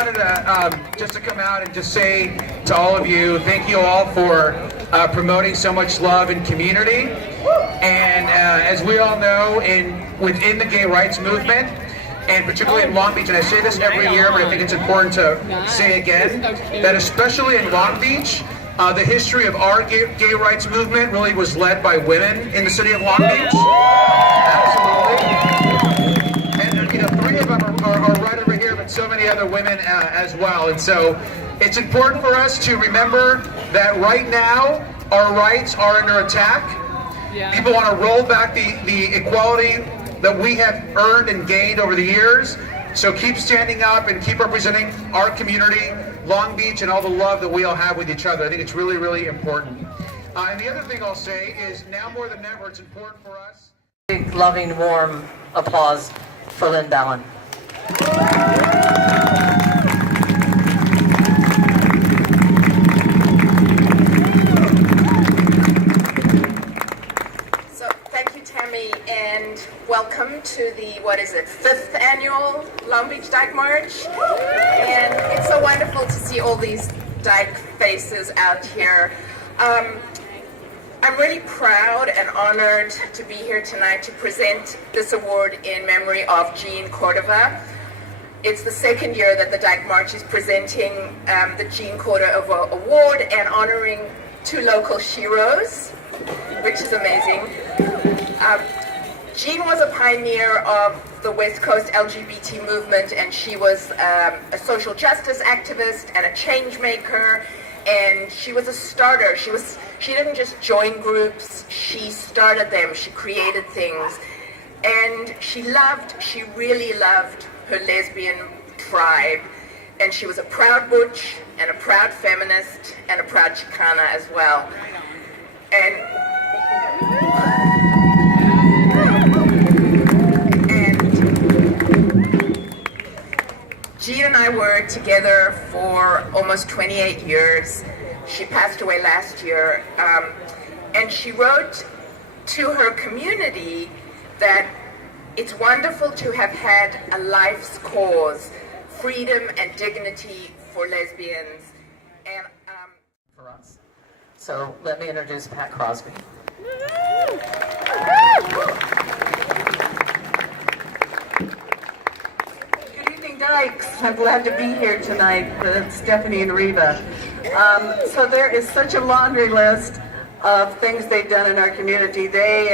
wanted to just to come out and just say to all of you, thank you all for promoting so much love and community. And as we all know, within the gay rights movement, and particularly in Long Beach, and I say this every year, but I think it's important to say again, that especially in Long Beach, the history of our gay rights movement really was led by women in the city of Long Beach. Absolutely. And you know, 3 of them are right over here, but so many other women as well. And so it's important for us to remember that right now, our rights are under attack. People want to roll back the equality that we have earned and gained over the years. So keep standing up and keep representing our community, Long Beach, and all the love that we all have with each other. I think it's really, really important. And the other thing I'll say is now more than ever, it's important for us. Big, loving, warm applause for Lynne Ballen. And welcome to the, 5th annual Long Beach Dyke March. And it's so wonderful to see all these Dyke faces out here. I'm really proud and honored to be here tonight to present this award in memory of Jeanne Córdova. It's the 2nd year that the Dyke March is presenting the Jeanne Córdova Award and honoring 2 local sheroes, which is amazing. Jeanne was a pioneer of the West Coast LGBT movement, and she was a social justice activist and a change maker, and she was a starter. She didn't just join groups, she started them, she created things, and she really loved her lesbian tribe, and she was a proud butch and a proud feminist and a proud Chicana as well. Jeanne and I were together for almost 28 years. She passed away last year, and she wrote to her community that it's wonderful to have had a life's cause, freedom and dignity for lesbians. And for us. So let me introduce Pat Crosby. Dykes. I'm glad to be here tonight with Stephanie and Reba. So there is such a laundry list of things they've done in our community. They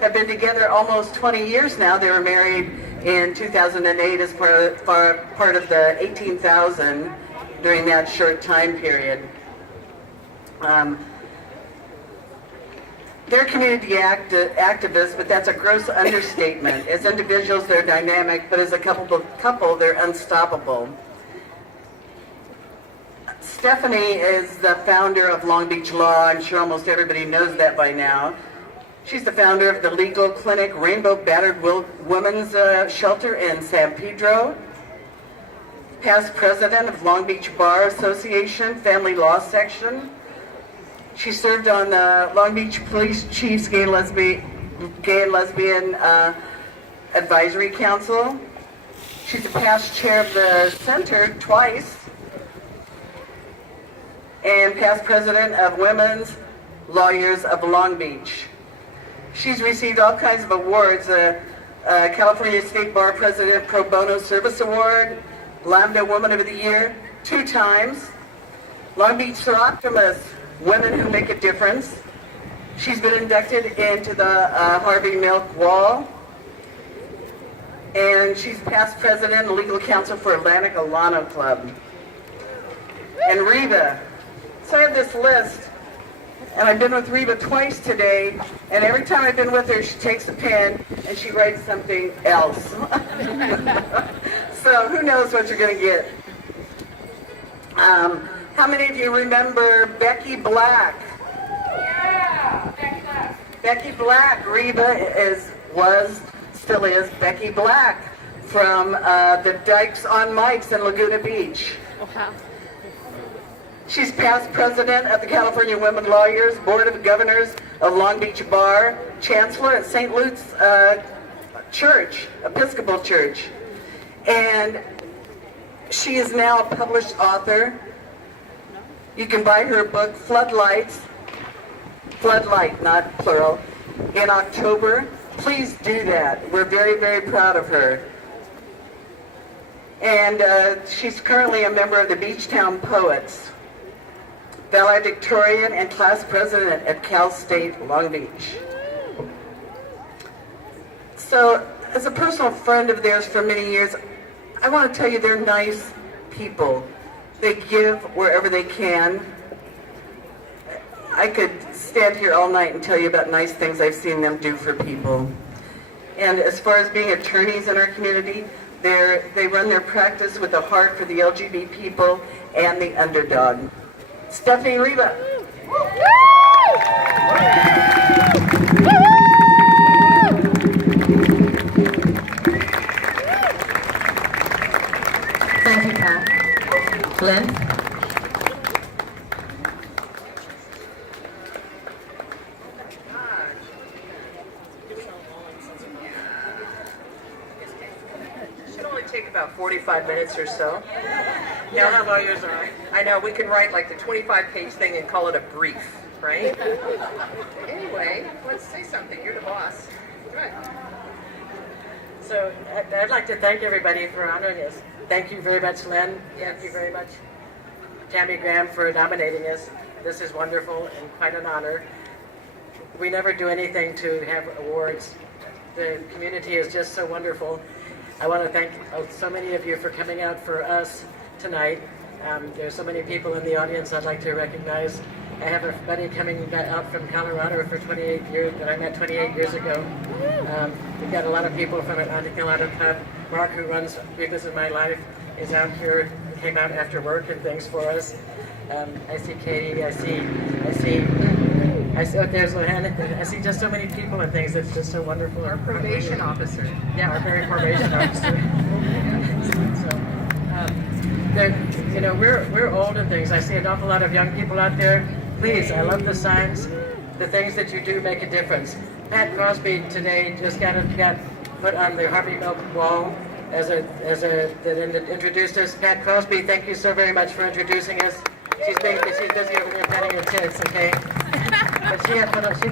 have been together almost 20 years now. They were married in 2008 as part of the 18,000 during that short time period. They're community activists, but that's a gross understatement. As individuals, they're dynamic, but as a couple, they're unstoppable. Stephanie is the founder of Long Beach Law. I'm sure almost everybody knows that by now. She's the founder of the legal clinic Rainbow Battered Women's Shelter in San Pedro. Past president of Long Beach Bar Association Family Law Section. She served on the Long Beach Police Chief's Gay and Lesbian Advisory Council. She's a past chair of the center twice, and past president of Women's Lawyers of Long Beach. She's received all kinds of awards, California State Bar President Pro Bono Service Award, Lambda Woman of the Year 2 times, Long Beach Seroptimus Women Who Make a Difference. She's been inducted into the Harvey Milk Wall, and she's past president and legal counsel for Atlantic Alano Club. And Reba. So I have this list, and I've been with Reba twice today, and every time I've been with her, she takes a pen and she writes something else. So who knows what you're going to get. How many of you remember Becky Black? yeah, Becky Black. Becky Black. Reba still is Becky Black from the Dykes on Mics in Laguna Beach. Wow. She's past president of the California Women Lawyers Board of Governors of Long Beach Bar, chancellor at St. Luke's Church, Episcopal Church. And She is now a published author. You can buy her book, Floodlight, not plural, in October. Please do that. We're very, very proud of her. And she's currently a member of the Beachtown Poets, valedictorian and class president at Cal State Long Beach. So, as a personal friend of theirs for many years, I want to tell you they're nice people. They give wherever they can. I could stand here all night and tell you about nice things I've seen them do for people. And as far as being attorneys in our community, they run their practice with a heart for the LGBT people and the underdog. Stephanie Reba. Thank you, Pat. Lynne? Should only take about 45 minutes or so. You know how lawyers are. I know, we can write like the 25-page thing and call it a brief, right? Anyway, let's say something. You're the boss. Good. So I'd like to thank everybody for honoring us. Thank you very much, Lynne. Thank you very much, Tammy Graham, for nominating us. This is wonderful and quite an honor. We never do anything to have awards. The community is just so wonderful. I want to thank so many of you for coming out for us tonight. There's so many people in the audience I'd like to recognize. I have a buddy coming out from Colorado for 28 years that I met 28 years ago. We've got a lot of people from Atlantic Colorado Club. Mark, who runs Revisit My Life, is out here, came out after work and things for us. I see Katie, I see, oh, there's Lynne. I see just so many people and things. It's just so wonderful. Our probation officer. Yeah, our very probation officer. So, you know, we're old and things. I see an awful lot of young people out there. Please, I love the signs. The things that you do make a difference. Pat Crosby today just got put on the Harvey Milk wall that introduced us. Pat Crosby, thank you so very much for introducing us. She's busy over there patting her tits, okay? But she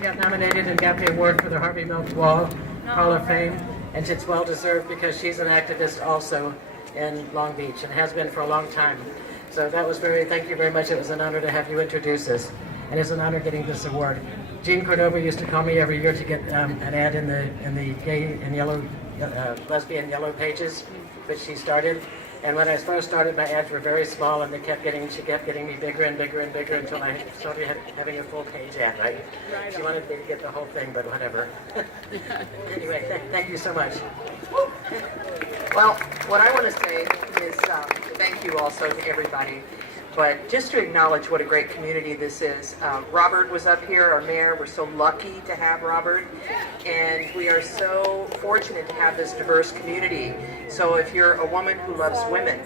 got nominated and got the award for the Harvey Milk Wall Hall of Fame, and it's well deserved because she's an activist also in Long Beach and has been for a long time. So that was thank you very much. It was an honor to have you introduce us, and it's an honor getting this award. Jeanne Córdova used to call me every year to get an ad in the gay and yellow, lesbian yellow pages, which she started. And when I first started, my ads were very small, and she kept getting me bigger and bigger and bigger until I started having a full page ad, right? She wanted me to get the whole thing, but whatever. Anyway, thank you so much. Well, what I want to say is thank you also to everybody, but just to acknowledge what a great community this is. Robert was up here, our mayor. We're so lucky to have Robert, and we are so fortunate to have this diverse community. So if you're a woman who loves women,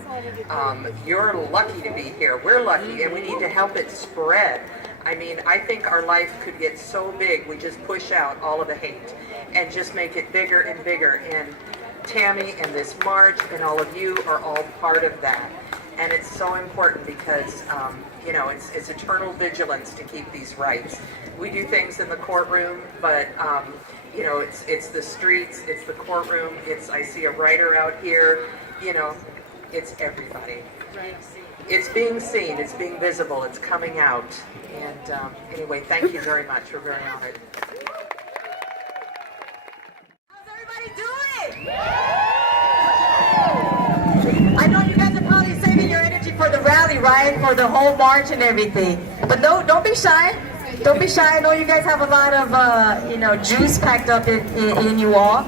you're lucky to be here. We're lucky, and we need to help it spread. I mean, I think our life could get so big, we just push out all of the hate and just make it bigger and bigger. And Tammy and this march and all of you are all part of that. And it's so important because, you know, it's eternal vigilance to keep these rights. We do things in the courtroom, but, you know, it's the streets, it's the courtroom, I see a writer out here, you know, it's everybody. It's being seen, it's being visible, it's coming out. And anyway, thank you very much. We're very honored. I know you guys are probably saving your energy for the rally, right? For the whole march and everything. But don't be shy. Don't be shy. I know you guys have a lot of, you know, juice packed up in you all.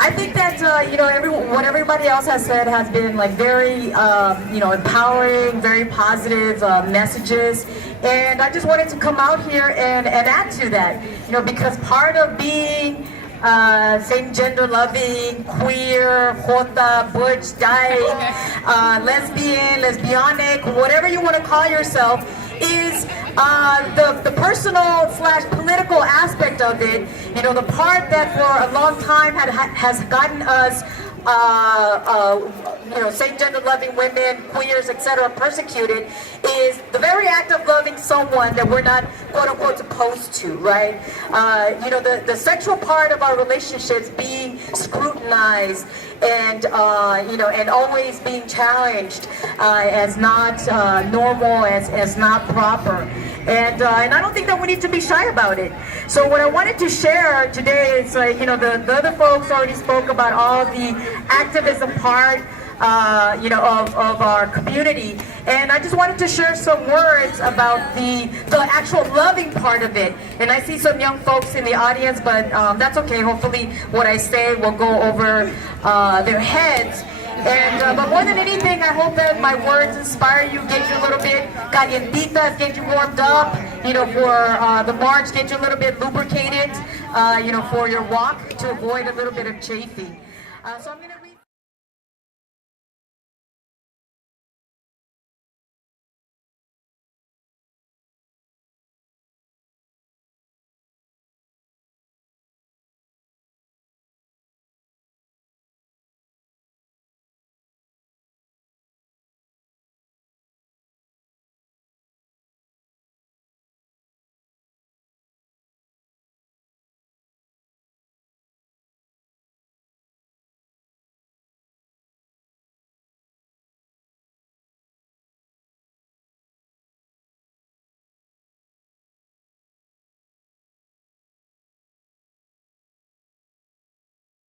I think that, you know, what everybody else has said has been like very, you know, empowering, very positive messages. And I just wanted to come out here and add to that, you know, because part of being same gender loving, queer, jota, butch, dyke, lesbian, lesbianic, whatever you want to call yourself, is the personal / political aspect of it. You know, the part that for a long time has gotten us same-gender loving women, queers, etc., persecuted, is the very act of loving someone that we're not, quote-unquote, supposed to, right? The sexual part of our relationships being scrutinized and, and always being challenged as not normal, as not proper. And I don't think that we need to be shy about it. So what I wanted to share today is, the other folks already spoke about all the activism part, of our community. And I just wanted to share some words about the actual loving part of it. And I see some young folks in the audience, but that's okay. Hopefully what I say will go over their heads. And but more than anything, I hope that my words inspire you, get you a little bit calientitas, get you warmed up, for the march, get you a little bit lubricated, for your walk to avoid a little bit of chafing. So I'm going to